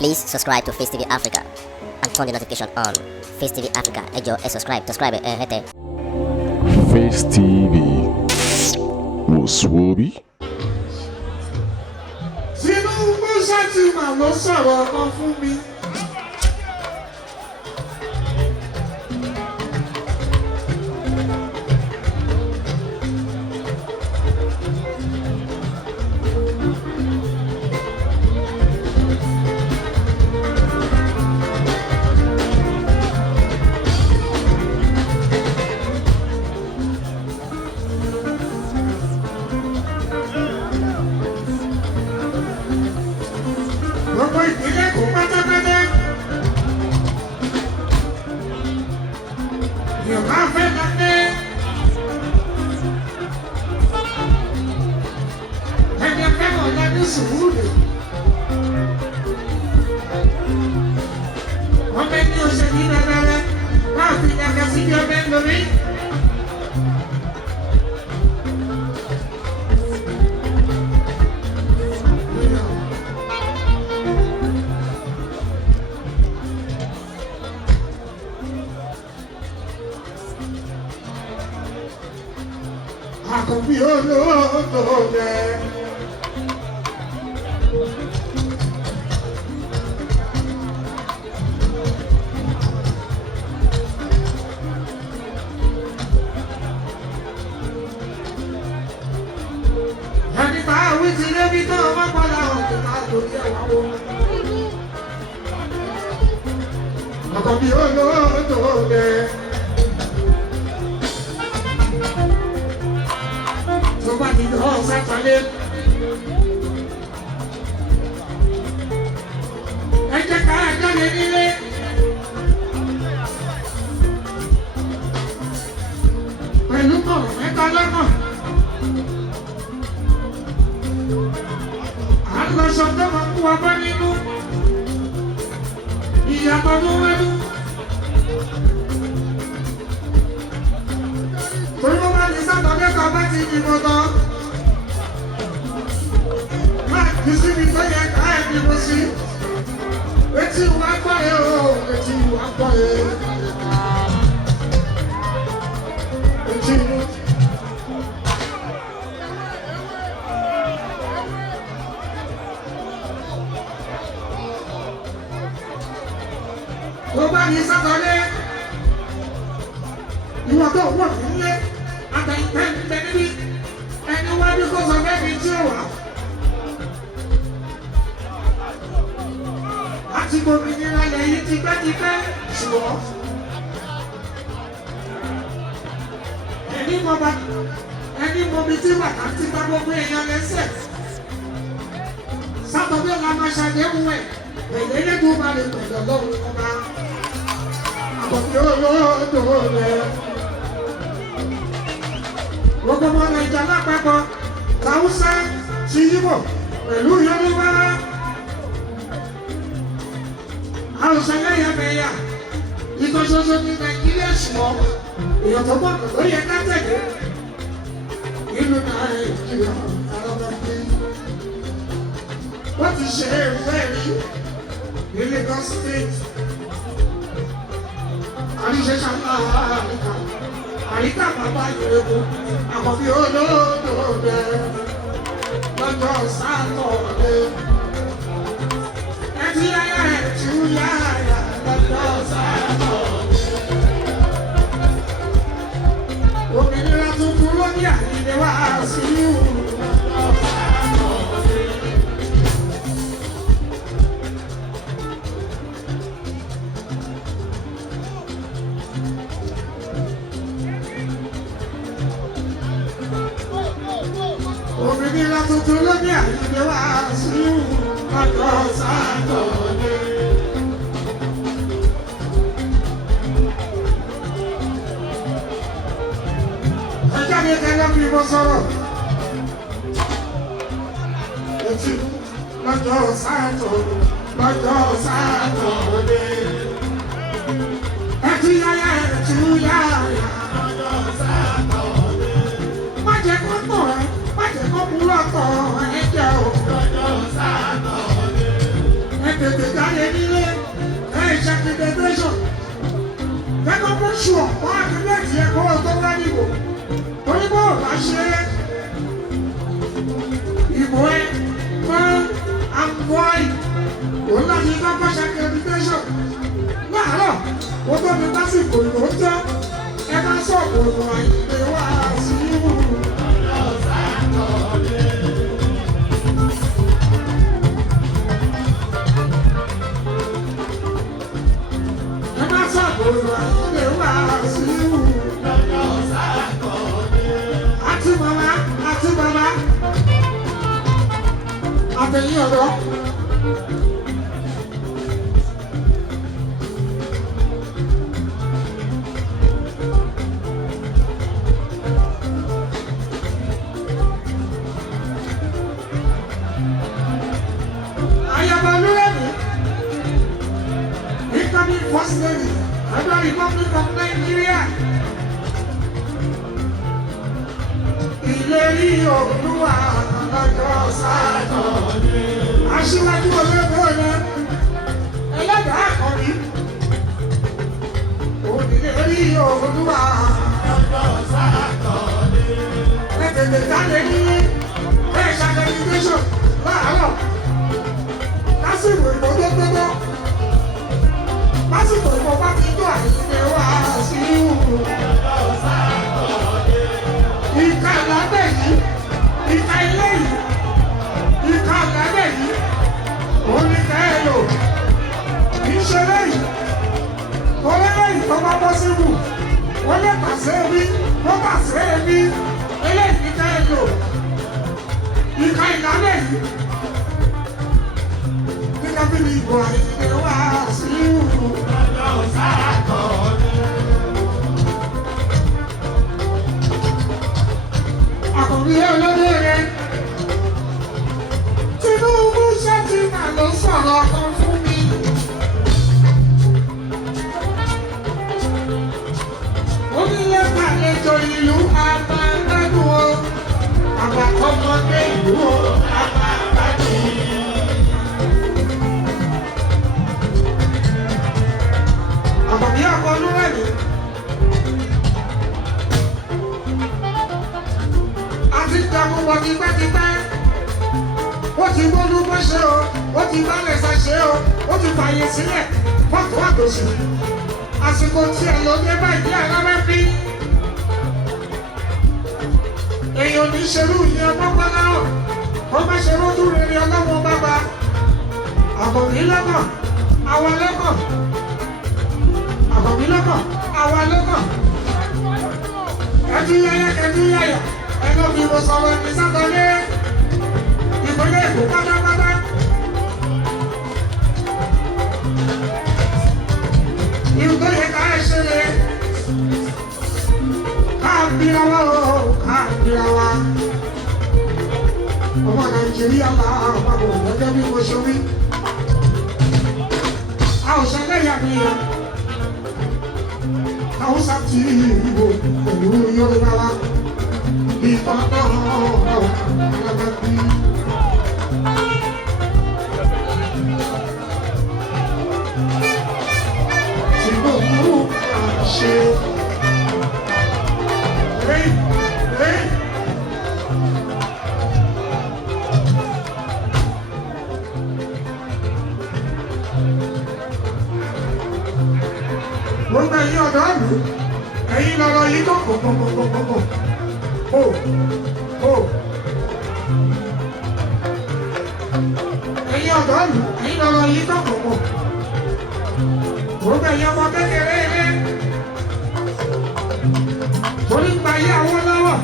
Please subscribe to Face TV Africa and turn the notification on. Face TV Africa, ẹ jọ̀ọ́ subscribe, hete. Face TV Muswobi. Tinubu Shettima ló sọ̀rọ̀ kan fún mi. Gbogbo ìpínlẹ̀ kò pátápátá. Yorùbá fẹ́ lọ́dẹ. Ẹni fẹ́ràn ọ̀làdún sùúrù. Ọmọ ẹni òṣèlú dáadáa máa fi dàgbà sí bí ọmọ ẹni lórí. Àkànbí olóòtú rẹ̀. Ẹni bá wí ti débi tó ọmọ padà ọ̀gbìn ká lórí ẹ̀wà wo. Àkànbí olóòtú rẹ̀. Tó bá ti dọ̀ ọ́ sátálẹ̀. Ẹ jẹ́ ká jáde nílé. Pẹ̀lú kọ̀rọ̀ mẹ́ta lọ́kàn. À ń lọ sọ tó máa kú wa bá nínú. Ìyàtọ̀ ló wẹ́lú. Torí wọ́n bá ní sátọ̀dẹ́ kan bá ti dìbò tán. Máa kì í síbi tó yẹ ká ẹ̀ dìbò sí. Etí ìwà gbọ́ yẹ o, etí ìwà gbọ́ yẹ. Etí inú. Tó bá ní sátọ̀dẹ́. Ìwọ tó wọ̀ nílé, àtẹ̀yìntẹ́ ń bẹ níbí, ẹni wá bí kò sọ fẹ́ mi tí ó wà. Àti gbòmìnira lẹ́yìn tipẹ́tipẹ́ ṣùgbọ́n. Ẹni mọ mi tí wàtá ti bá gbogbo èèyàn lẹ́sẹ̀. Sátọ̀dé la máa ṣàdéhùn ẹ̀, èlé tó bá lè pẹ̀lú ọlọ́run ọba. Àkọ́bí olóòtú rẹ̀. Gbogbo ọmọ Nàìjíríà lápapọ̀, Hausa, ti Ìgbò, pẹ̀lú Yorùbá. Hausa lẹ́yàmẹ̀yà, ìkan ṣoṣo ní Nàìjíríà ṣùgbọ́n èèyàn tó gbọ́dọ̀ ló yẹ ká tẹ̀lé. Ìlú Nàìjíríà alábàágbé. Wọ́n ti ṣe ìfẹ́ rí ní Lagos State. Àríṣẹ́ ṣàlá àríkà. Àríkà bàbá ìrẹ́kù, àkọ́bí olóòtú rẹ̀ lọ́jọ́ sátọ̀dé. Ẹtí ayá ẹ̀ tú yáyà lọ́jọ́ sátọ̀dé. Òmìnira tuntun ló ní àyílẹ̀ wá sí ìwù lọ́jọ́ sátọ̀dé. Òmìnira tuntun ló ní àyílẹ̀ wá sí ìwù lọ́jọ́ sátọ̀dé. Ẹ jáde kẹ́lẹ́ bí mo sọ̀rọ̀. Etí lọ́jọ́ sátọ̀dé. Ẹtí yáyà ẹ̀tú yáyà lọ́jọ́ sátọ̀dé. Má jẹ́ kó tọ̀ ẹ́, má jẹ́ kó kú lọ́tọ̀ ẹ̀ jẹ́ o. Lọ́jọ́ sátọ̀dé. jáde nílé ẹ̀ ṣàkíndẹ̀tẹ̀ṣọ̀ kẹ́kọ̀ọ́ mú ṣùọ̀ wọ́n á fi lẹ́ẹ̀tì ẹ̀kọ́ tó wá níbò torí bó o bá ṣe ìbò ẹ máa ń wọ́ ẹ̀ òun láti kọ́kọ́ ṣàkíndẹ̀tẹ̀ṣọ̀ láàárọ̀ ó tó fi lásìkò ìlú jẹ́ ẹ bá sọ̀kò ìlú àyè wá sí ìwú. Ẹ bá sọ̀kò ìlú àyè wá sí ìwú. Àti bàbá àtẹ̀yìn ọ̀dọ́. First Lady, Federal Republic of Nigeria. Ìlérí Olúwa lọ́jọ́ Sátọ̀dé. Aṣíwájú olóògbé rẹ̀ ẹlẹ́dàá àkọ́rí. Ìlérí Olúwa lọ́jọ́ Sátọ̀dé. Ẹ̀tẹ̀tẹ̀ jáde ní ẹ̀ṣà communication láàárọ̀. Lásìkò ìgbòdógbòdó. Lásìkò ìbò bá ti tó àyíké wá sí ìwú. Ìka ìlàbẹ̀ yìí, ìka ilé yìí, ìka ìlàbẹ̀ yìí, òun ni ká ẹ lò. Ìṣeré yìí, olóyè yìí tó bá bọ́ sí ìwú. Wọ́n lè pàṣẹ ẹbí, wọ́n pàṣẹ ẹbí, eléyìí ni ká ẹ lò. Ìka ìlàbẹ̀ yìí, nígbà bí mi ìbò àyíké wá sí ìwú. Àkọ́bí olóyè rẹ̀ Tinubu Shettima ló sọ̀rọ̀ kan fún mi. Onílé àlejò ìlú àbábádùn o, àbàkọ́mọdé ìlú o, àbábádùn. Àkọ́bí ọkọ̀ olúwẹ̀ mi. Àti ìjàmù wọ̀ tipẹ́tipẹ́. Ó ti gbójú bó ṣe o, ó ti bálẹ̀ ṣe ṣe o, ó ti fààyè sílẹ̀ fọ́tò àtòsí. Àsìkò tí ẹ̀ ló dé báyìí alábẹ́ bí. Èèyàn ní ṣerú ìyẹn mọ́gbọ́ná ọ̀, ó má ṣe rójú rere ọlọ́wọ́ bàbá. Àkọ́bí lọ́kàn, àwọn lọ́kàn. Àkọ́bí lọ́kàn, àwọn lọ́kàn. Ẹbí yáyá, ẹbí yáyà, ẹnu bí mo sọ̀rọ̀ ní Sátọ̀dé. Ìpínlẹ̀ Èkó pátápátá. Ìlú yẹ ká ẹ ṣe lè. Káàbíra wa o, káàbíra wa. Ọmọ Nàìjíríà láàpapọ̀ gẹ́gẹ́ bí mo ṣe wí. A ò ṣe lẹ́yàmẹ̀yà. Hausa ti Ìgbò pẹ̀lú Yorùbá wa. Ìtàn náà wà lábẹ́bí. Tinubu máa ṣe. Gbogbo ẹ̀yin ọ̀dọ́ ìlú, ẹ̀yin lọ́rọ̀ yìí tó kòkòkòkòkò. Ẹ̀yin ọ̀dọ́ ìlú, ẹ̀yin lọ́rọ̀ yìí tó kòkò. Gbogbo ẹ̀yin ọmọ kékeré ilé. Torí gba yé àwọn lọ́wọ́.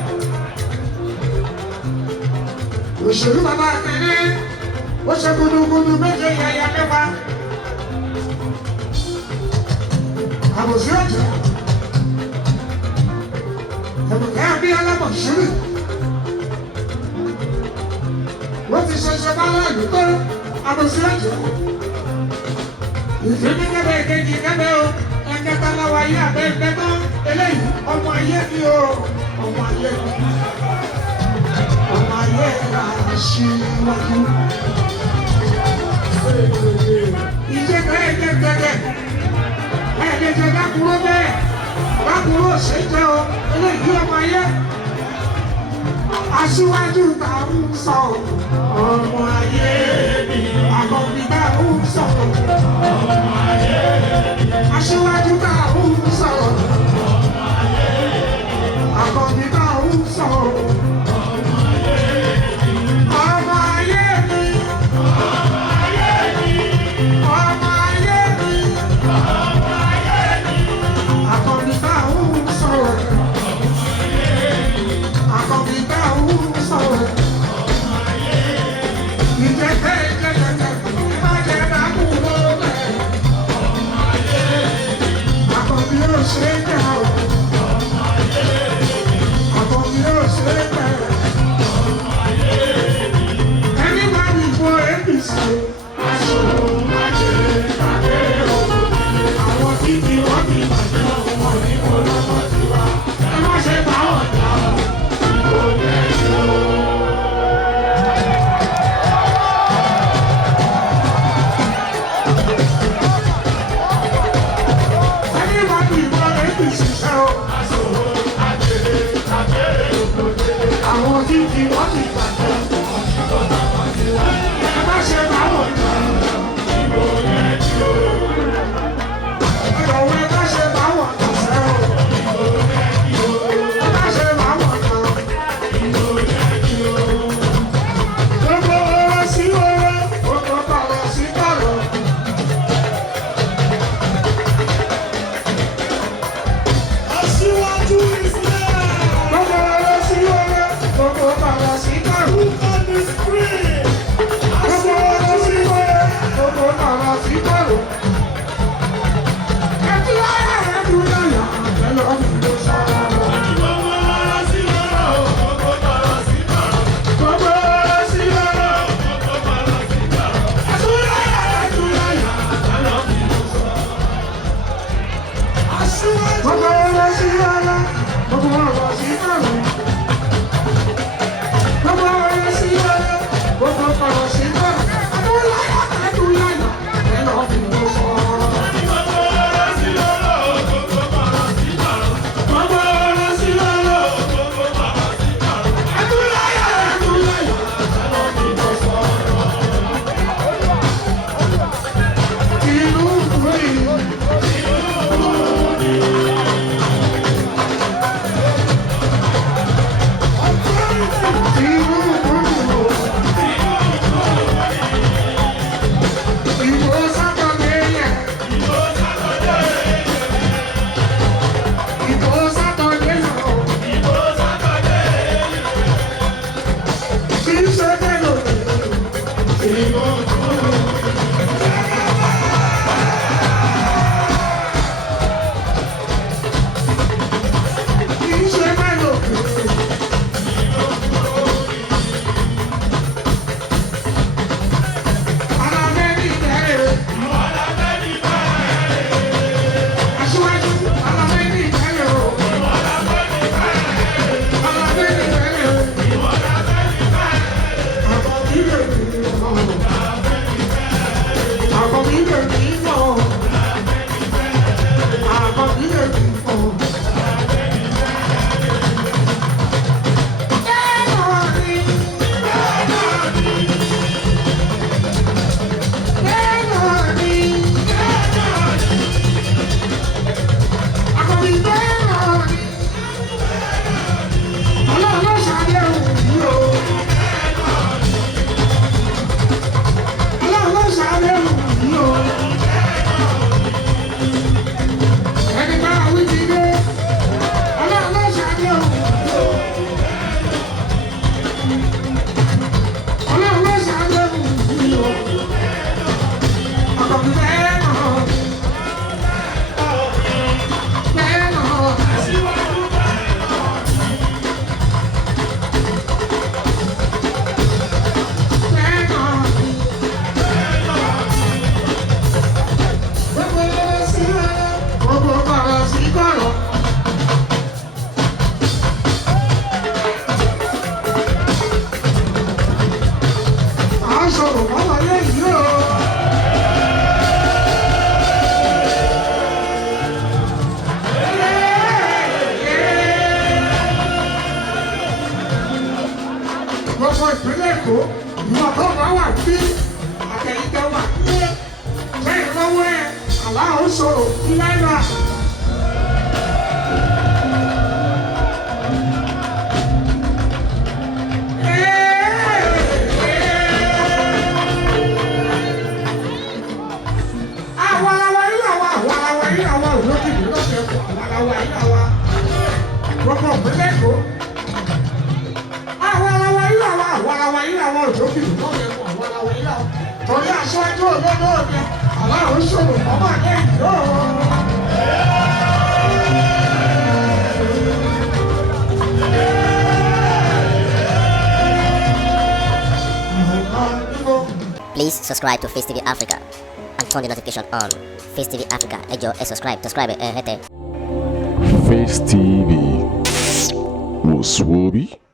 Òṣèlú bàbá akẹ́lé, ó ṣe gudugudu méje yàyà mẹ́fà. Àbòsí ọ̀jẹ̀. Ẹ̀bùkẹ́ bí alábọ̀ ṣúrì. Wọ́n ti ṣẹṣẹ bá láàlú tó àbòsí ọ̀jẹ̀. Ìfúnni kẹ́bẹ̀ ìkejì kẹ́bẹ̀ o. Ẹ̀kẹta láwa yé àbẹ́ ìgbẹ́ tán. Eléyìí ọmọ ayé ni o. Ọmọ ayé ni. Ọmọ ayé ra aṣíwájú. Ìjẹ́ gẹ́gẹ́ ẹ̀ẹ́dẹ̀jẹ̀ dákúrò bẹ́ẹ̀ dákúrò ṣe jẹ́ o eléyìí ọmọ ayé aṣíwájú tá a ń sọ ọmọ ayé àkọ́bí tá a ń sọ ọmọ ayé aṣíwájú tá a ń sọ ọmọ ayé àkọ́bí tá a ń sọ ọmọ ayé ọmọ ayé mi ọmọ ayé mi ọmọ ayé mi ọmọ ayé mi àkọ́bí tá a ń sọ àkọ́bí tá a ń sọ ọmọ ayé ìjẹ́kẹ́ ìjẹ́kẹ́ má jẹ́ dákú. ń sọ̀rọ̀ náírà. Gbogbo ìpínlẹ̀ Èkó. Àwọn aláwa yìí làwọn òjòkì ló yẹ kó àwọn aláwa yìí làwọn. Torí aṣáájú olóòlò ni aláwọ̀ ṣòro ọmọ ní ìlú. Please subscribe to Face TV Africa and turn the notification on. Face TV Africa, ẹ jọ̀ọ́ ẹ subscribe hete. Face TV was Swoby.